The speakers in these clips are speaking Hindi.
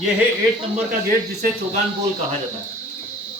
ये है 8 नंबर का गेट जिसे चौगान पोल कहा जाता है।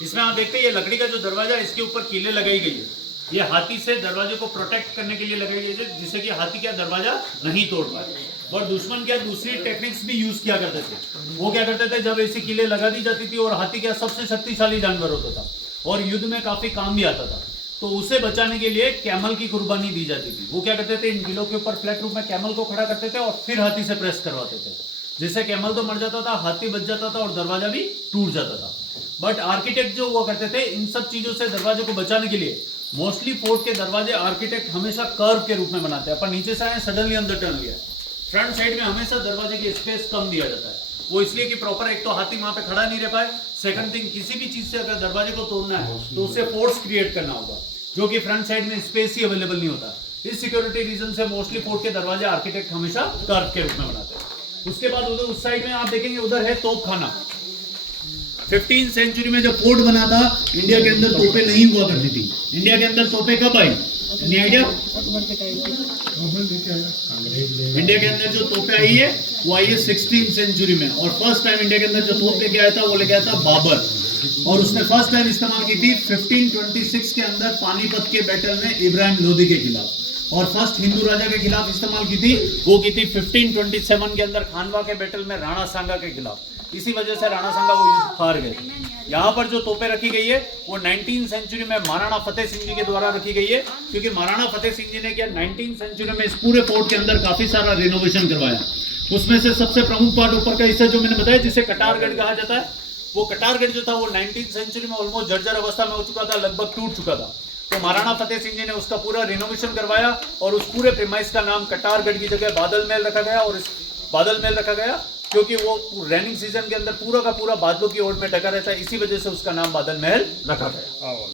इसमें आप देखते हैं ये लकड़ी का जो दरवाजा है इसके ऊपर कीलें लगाई गई है। ये हाथी से दरवाजे को प्रोटेक्ट करने के लिए लगाई गई है जिससे कि हाथी क्या दरवाजा नहीं तोड़ पाए। और दुश्मन क्या दूसरी टेक्निक्स भी यूज किया करते थे। वो क्या करते थे, जब ऐसी कीलें लगा दी जाती थी और हाथी क्या सबसे शक्तिशाली जानवर होता था और युद्ध में काफी काम भी आता था, तो उसे बचाने के लिए कैमल की कुर्बानी दी जाती थी। वो क्या करते थे, इन कीलों के ऊपर फ्लैट रूप में कैमल को खड़ा करते थे और फिर हाथी से प्रेस करवाते थे, जिससे कैमल तो मर जाता था, हाथी बच जाता था और दरवाजा भी टूट जाता था। बट आर्किटेक्ट जो हुआ करते थे, इन सब चीजों से दरवाजे को बचाने के लिए मोस्टली फोर्ट के दरवाजे आर्किटेक्ट हमेशा कर्व के रूप में बनाते हैं। पर नीचे से आए सडनली अंदर टर्न लिया, फ्रंट साइड में हमेशा दरवाजे की स्पेस कम दिया जाता है। वो इसलिए कि प्रॉपर एक तो हाथी वहां पे खड़ा नहीं रह पाए, सेकंड थिंग किसी भी चीज से अगर दरवाजे को तोड़ना है तो उससे फोर्स क्रिएट करना होगा, जो कि फ्रंट साइड में स्पेस ही अवेलेबल नहीं होता। इस सिक्योरिटी रीजन से मोस्टली फोर्ट के दरवाजे आर्किटेक्ट हमेशा कर्व के रूप में बनाते हैं। उसके बाद उधर उस साइड में आप देखेंगे उधर है तोपखाना। 15th सेंचुरी में जब फोर्ट बना था, इंडिया के अंदर तोपें नहीं हुआ करती थी। इंडिया के अंदर तोपें कब आई, एनी आइडिया? इंडिया के अंदर जो तोपें आई है वो आई है 16th सेंचुरी में। और फर्स्ट टाइम इंडिया के अंदर जो तोप लेके आया था वो लेके आया था बाबर, और उसने फर्स्ट टाइम इस्तेमाल की थी 1526 के अंदर पानीपत के बैटल में इब्राहिम लोदी के खिलाफ। और फर्स्ट हिंदू राजा के खिलाफ इस्तेमाल की थी, वो की थी 1527 के अंदर खानवा के बैटल में राणा सांगा के खिलाफ। इसी वजह से राणा सांगा वो युद्ध हार गए। यहाँ पर जो तोपें रखी गई है वो 19th सेंचुरी में महाराणा फतेह सिंह जी के द्वारा रखी गई है, क्योंकि महाराणा फतेह सिंह जी ने क्या 19th सेंचुरी में इस पूरे फोर्ट के अंदर काफी सारा रिनोवेशन करवाया। उसमें से सबसे प्रमुख पार्ट ऊपर का हिस्सा जो मैंने बताया जिसे कटारगढ़ कहा जाता है, वो कटारगढ़ जो था वो 19th सेंचुरी में ऑलमोस्ट जर्जर अवस्था में हो चुका था, लगभग टूट चुका था। तो महाराणा फतेह सिंह जी ने उसका पूरा रिनोवेशन करवाया और उस पूरे प्रीमाइस का नाम कटारगढ़ की जगह बादल महल रखा गया। और इस बादल महल रखा गया क्योंकि वो रेनिंग सीजन के अंदर पूरा का पूरा बादलों की ओर में ढका रहता है, इसी वजह से उसका नाम बादल महल रखा गया।